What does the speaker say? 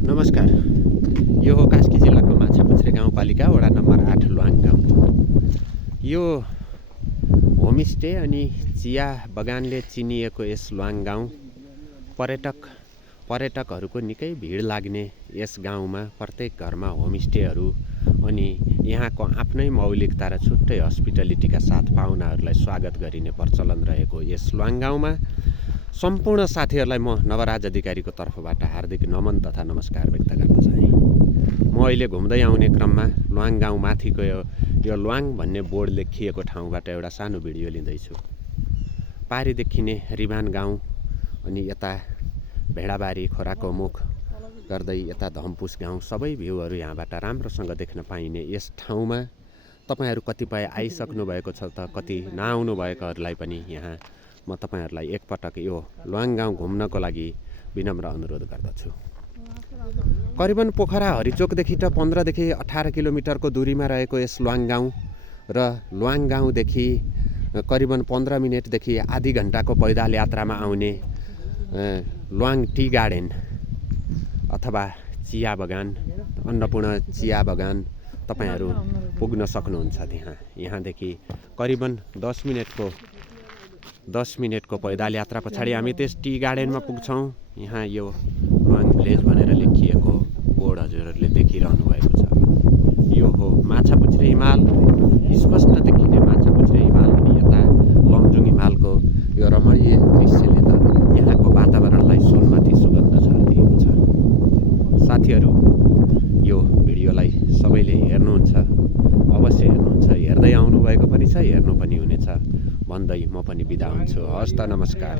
नमस्कार। यो हो कास्की जिल्लाको माछापुच्छ्रे गाउँपालिका वडा नम्बर 8 ल्वाङ गाउँ। यो होमस्टे अनि चिया बगानले चिनिएको यस ल्वाङ गाउँ पर्यटकहरूको निकै भिड लाग्ने यस गाउँमा प्रत्येक घरमा होमस्टेहरू अनि यहाँको आफ्नै मौलिकता र छुट्टै हस्पिटलिटीका साथ पाहुनाहरूलाई स्वागत गरिने प्रचलन रहेको यस ल्वाङ गाउँमा सम्पूर्ण साथीहरूलाई म नवराज अधिकारीको तर्फबाट हार्दिक नमन तथा नमस्कार व्यक्त गर्न चाहे। म अहिले घुम्दै आउने क्रममा ल्वाङ गाउँ माथिको यो ल्वाङ भन्ने बोर्ड लेखिएको ठाउँबाट एउटा सानो भिडियो लिँदैछु। पारी देखिने रिबान गाउँ अनि यता भेडाबारी खोराको मुख गर्दै यता धम्पुस गाउँ सबै भ्यूहरू यहाँबाट राम्रोसँग देख्न पाइने यस ठाउँमा तपाईहरू कतिपय आइसक्नु भएको छ त कति नआउनु भएकोहरूलाई पनि यहाँ म तपाईहरूलाई एकपटक यो ल्वाङ गाउँ घुम्नको लागि विनम्र अनुरोध गर्दछु। करिबन पोखरा हरिचोकदेखि त 15 देखि 18 किलोमिटरको दूरीमा रहेको यस ल्वाङ गाउँ र ल्वाङ गाउँदेखि करिबन 15 मिनेटदेखि आधी घण्टाको पैदल यात्रामा आउने ल्वाङ टी गार्डन अथवा चिया बगान अन्नपूर्ण चिया बगान तपाईहरू पुग्न सक्नुहुन्छ। यहाँदेखि करिबन 10 मिनेटको पैदल यात्रा पछाडि हामी त्यस टी गार्डनमा पुग्छौँ। यहाँ यो ल्वाङ भिलेज भनेर लेखिएको बोर्ड हजुरहरूले देखिरहनु भएको छ। यो हो माछापुच्छ्रे हिमाल, स्पष्ट देखिने माछापुच्छ्रे हिमाल अनि यता लमजुङ हिमालको यो रमणीय दृश्यले त यहाँको वातावरणलाई सुनमाथि सुगन्ध छरिदिएको छ। साथीहरू यो भिडियोलाई सबैले हेर्नुहुन्छ, अवश्य हेर्नुहुन्छ, हेर्दै आउनु भएको पनि छ, हेर्नु पनि हुनेछ भन्दै म पनि बिदा हुन्छु। हस्त नमस्कार।